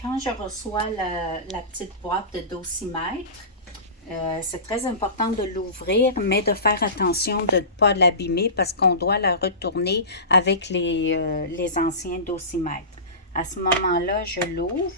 Quand je reçois la petite boîte de dosimètre, c'est très important de l'ouvrir, mais de faire attention de ne pas l'abîmer parce qu'on doit la retourner avec les anciens dosimètres. À ce moment-là, je l'ouvre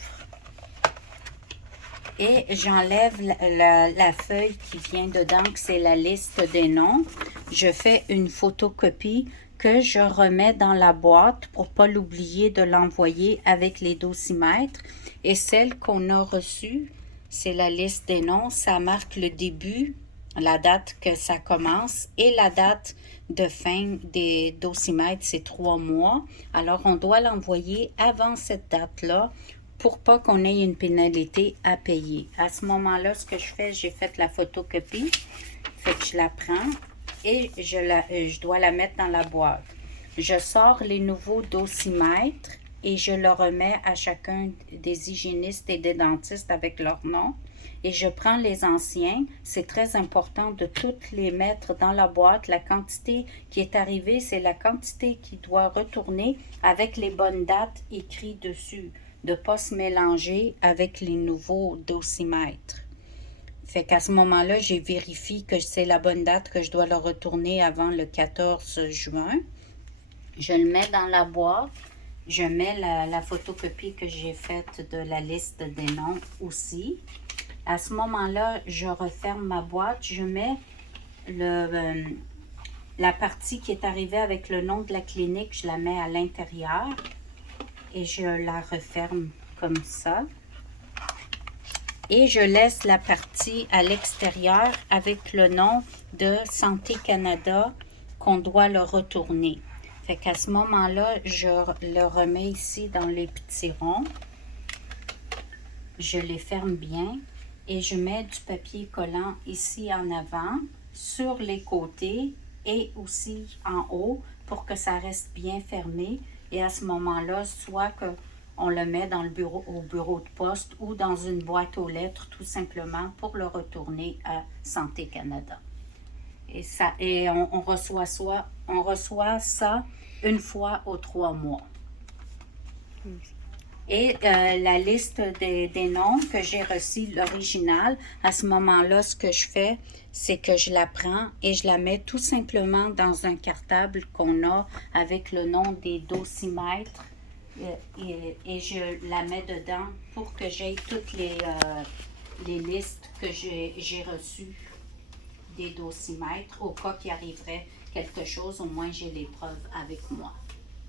et j'enlève la feuille qui vient dedans, que c'est la liste des noms. Je fais une photocopie que je remets dans la boîte pour ne pas l'oublier de l'envoyer avec les dosimètres. Et celle qu'on a reçue, c'est la liste des noms. Ça marque le début, la date que ça commence et la date de fin des dosimètres, c'est 3 mois. Alors, on doit l'envoyer avant cette date-là pour pas qu'on ait une pénalité à payer. À ce moment-là, ce que je fais, j'ai fait la photocopie. Fait que je la prends et je dois la mettre dans la boîte. Je sors les nouveaux dosimètres et je le remets à chacun des hygiénistes et des dentistes avec leur nom. Et je prends les anciens. C'est très important de toutes les mettre dans la boîte. La quantité qui est arrivée, c'est la quantité qui doit retourner avec les bonnes dates écrites dessus. De ne pas se mélanger avec les nouveaux dosimètres. Fait qu'à ce moment-là, j'ai vérifié que c'est la bonne date, que je dois le retourner avant le 14 juin. Je le mets dans la boîte. Je mets la photocopie que j'ai faite de la liste des noms aussi. À ce moment-là, je referme ma boîte. Je mets la partie qui est arrivée avec le nom de la clinique, je la mets à l'intérieur et je la referme comme ça. Et je laisse la partie à l'extérieur avec le nom de Santé Canada qu'on doit le retourner. Fait qu'à ce moment-là, je le remets ici dans les petits ronds. Je les ferme bien et je mets du papier collant ici en avant, sur les côtés et aussi en haut pour que ça reste bien fermé. Et à ce moment-là, soit qu'on le met dans au bureau de poste ou dans une boîte aux lettres, tout simplement pour le retourner à Santé Canada. Et on reçoit ça une fois aux 3 mois. Et la liste des noms que j'ai reçu, l'original, à ce moment-là, ce que je fais, c'est que je la prends et je la mets tout simplement dans un cartable qu'on a avec le nom des dosimètres et je la mets dedans pour que j'aie toutes les listes que j'ai reçues des dosimètres. Au cas qu'il arriverait quelque chose, au moins j'ai les preuves avec moi.